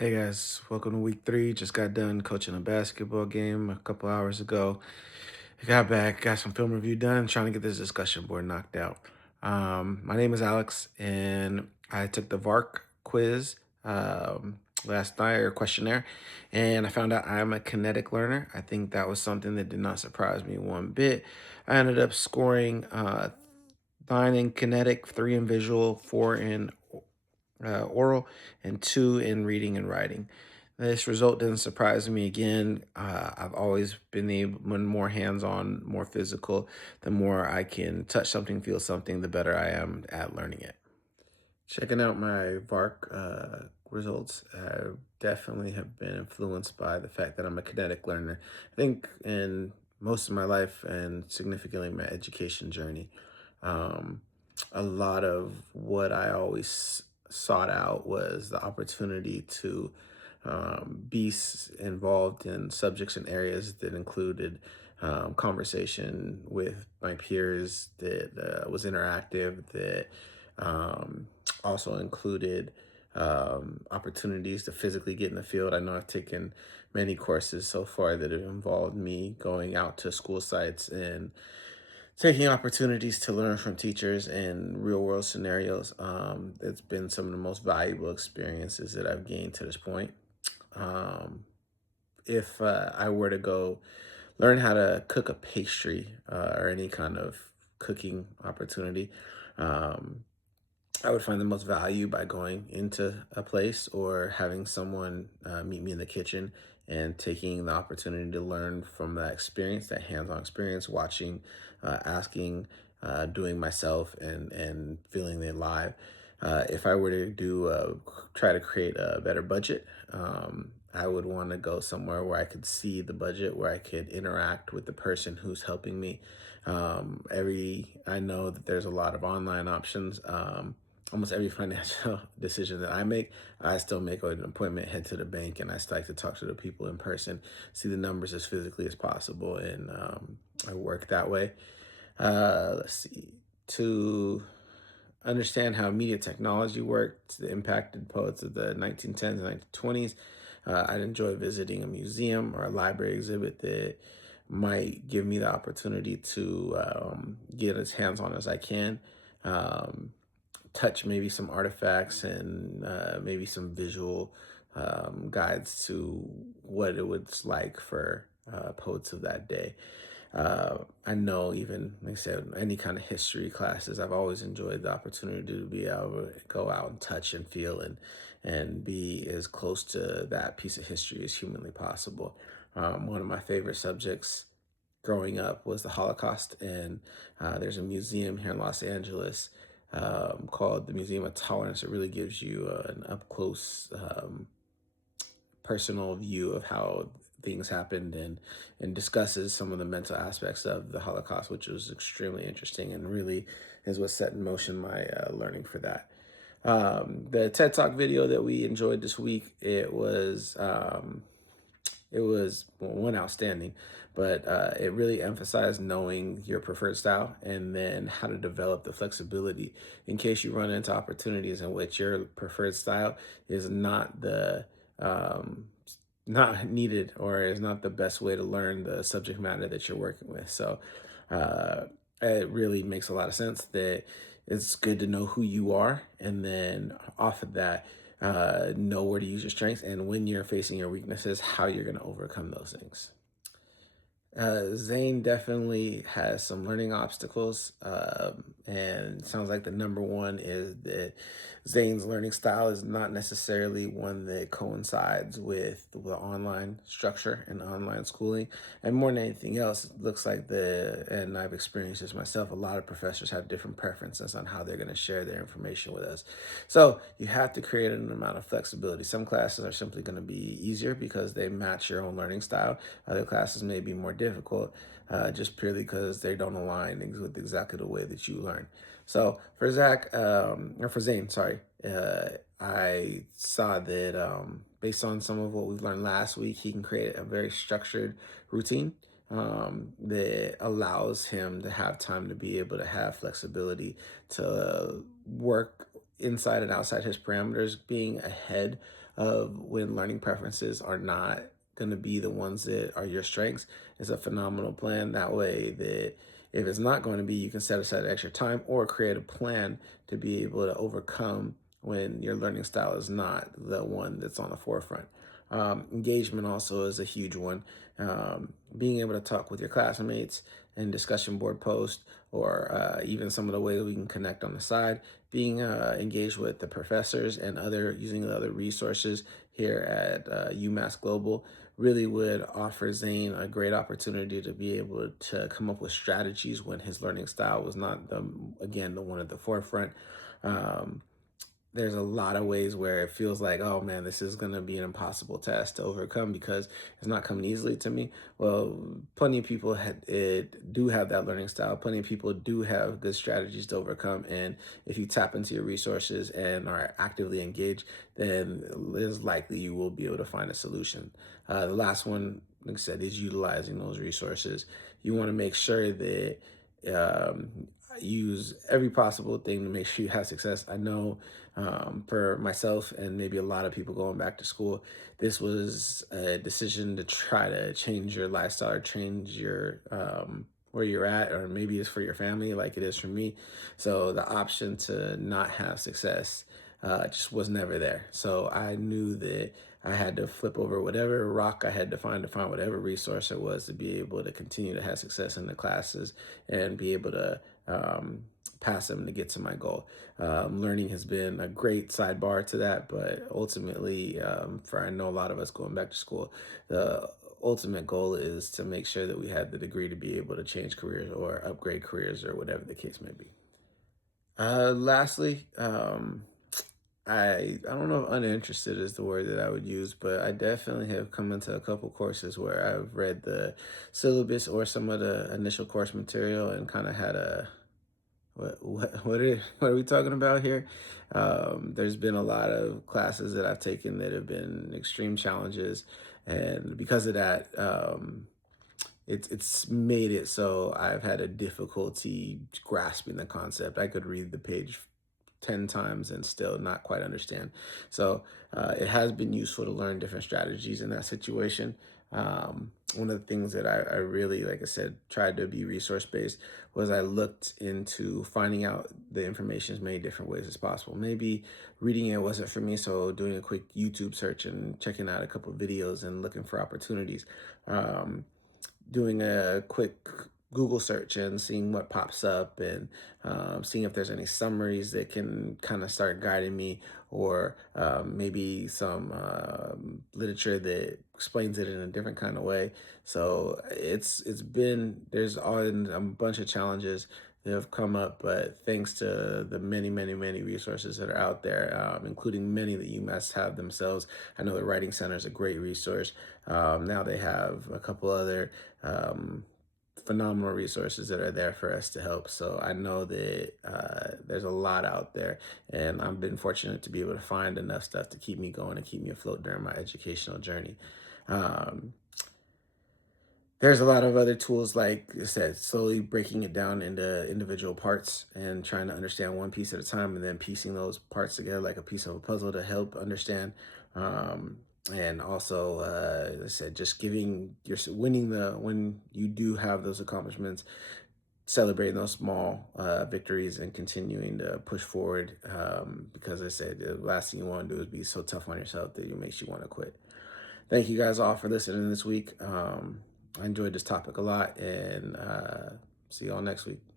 Hey guys, welcome to week 3. Just got done coaching a basketball game a couple hours ago. I got back, got some film review done, trying to get this discussion board knocked out. My name is Alex, and I took the VARC quiz last night, or questionnaire, and I found out I'm a kinetic learner. I think that was something that did not surprise me one bit. I ended up scoring 9 in kinetic, 3 in visual, 4 in oral, and 2 in reading and writing. This result didn't surprise me again. I've always been able, when more hands-on, more physical, the more I can touch something, feel something, the better I am at learning it. Checking out my VARC results, definitely have been influenced by the fact that I'm a kinetic learner. I think in most of my life and significantly my education journey, um, a lot of what I always sought out was the opportunity to involved in subjects and areas that included conversation with my peers, that was interactive, that um, also included opportunities to physically get in the field. I know I've taken many courses so far that have involved me going out to school sites and taking opportunities to learn from teachers in real world scenarios. It's been some of the most valuable experiences that I've gained to this point. Um, if I were to go learn how to cook a pastry or any kind of cooking opportunity, um, I would find the most value by going into a place or having someone meet me in the kitchen and taking the opportunity to learn from that experience, that hands-on experience, watching, asking, doing myself, and feeling it live. If I were to try to create a better budget, I would want to go somewhere where I could see the budget, where I could interact with the person who's helping me. I know that there's a lot of online options. Almost every financial decision that I make, I still make an appointment, head to the bank, and I still like to talk to the people in person, see the numbers as physically as possible, and I work that way. Let's see. To understand how media technology worked, the impacted poets of the 1910s and 1920s, I'd enjoy visiting a museum or a library exhibit that might give me the opportunity to get as hands-on as I can. Um, Touch maybe some artifacts and maybe some visual guides to what it was like for poets of that day. I know even, like I said, any kind of history classes, I've always enjoyed the opportunity to be able to go out and touch and feel and be as close to that piece of history as humanly possible. One of my favorite subjects growing up was the Holocaust, and there's a museum here in Los Angeles called the Museum of Tolerance. It really gives you an up close, personal view of how things happened and discusses some of the mental aspects of the Holocaust, which was extremely interesting and really is what set in motion my learning for that. The TED Talk video that we enjoyed this week, it was well, one outstanding, but it really emphasized knowing your preferred style and then how to develop the flexibility in case you run into opportunities in which your preferred style is um, not needed or is not the best way to learn the subject matter that you're working with. So uh, it really makes a lot of sense that it's good to know who you are, and then off of that, know where to use your strengths, and when you're facing your weaknesses, how you're going to overcome those things. Zane definitely has some learning obstacles, and sounds like the number one is that Zane's learning style is not necessarily one that coincides with the online structure and online schooling. And more than anything else, it looks like and I've experienced this myself, a lot of professors have different preferences on how they're going to share their information with us. So you have to create an amount of flexibility. Some classes are simply going to be easier because they match your own learning style. Other classes may be more difficult, just purely because they don't align with exactly the way that you learn. So for or for Zane, sorry, I saw that based on some of what we've learned last week, he can create a very structured routine that allows him to have time to be able to have flexibility to work inside and outside his parameters, being ahead of when learning preferences are not going to be the ones that are your strengths is a phenomenal plan. That way that if it's not going to be, you can set aside extra time or create a plan to be able to overcome when your learning style is not the one that's on the forefront. Engagement also is a huge one. Being able to talk with your classmates and discussion board posts, or even some of the ways we can connect on the side, being engaged with the professors and other using the other resources here at UMass Global really would offer Zane a great opportunity to be able to come up with strategies when his learning style was not the one at the forefront. Um, there's a lot of ways where it feels like, oh man, this is going to be an impossible task to overcome because it's not coming easily to me. Well, plenty of people do have that learning style. Plenty of people do have good strategies to overcome. And if you tap into your resources and are actively engaged, then it's likely you will be able to find a solution. The last one, like I said, is utilizing those resources. You want to make sure that use every possible thing to make sure you have success. I know for myself and maybe a lot of people going back to school, this was a decision to try to change your lifestyle or change your where you're at, or maybe it's for your family like it is for me. So the option to not have success just was never there. So I knew that I had to flip over whatever rock I had to find whatever resource it was to be able to continue to have success in the classes and be able to pass them to get to my goal. Learning has been a great sidebar to that, but ultimately, for I know a lot of us going back to school, the ultimate goal is to make sure that we have the degree to be able to change careers or upgrade careers or whatever the case may be. Lastly, I don't know if uninterested is the word that I would use, but I definitely have come into a couple courses where I've read the syllabus or some of the initial course material and kind of had a what are we talking about here? There's been a lot of classes that I've taken that have been extreme challenges, and because of that, it's made it so I've had a difficulty grasping the concept. I could read the page 10 times and still not quite understand. So it has been useful to learn different strategies in that situation. One of the things that I really, like I said, tried to be resource based was I looked into finding out the information as many different ways as possible. Maybe reading it wasn't for me, so doing a quick YouTube search and checking out a couple of videos and looking for opportunities. Um, Doing a quick Google search and seeing what pops up and seeing if there's any summaries that can kind of start guiding me, or maybe some literature that explains it in a different kind of way. So it's been there's always a bunch of challenges that have come up, but thanks to the many resources that are out there, including many that you must have themselves. I know the Writing Center is a great resource. Now they have a couple other um, phenomenal resources that are there for us to help. So I know that there's a lot out there, and I've been fortunate to be able to find enough stuff to keep me going and keep me afloat during my educational journey. Um, there's a lot of other tools, like I said, slowly breaking it down into individual parts and trying to understand one piece at a time and then piecing those parts together like a piece of a puzzle to help understand. Um, and also, as I said, just giving your winning the when you do have those accomplishments, celebrating those small victories and continuing to push forward. Because I said, the last thing you want to do is be so tough on yourself that it makes you want to quit. Thank you guys all for listening this week. I enjoyed this topic a lot, and see you all next week.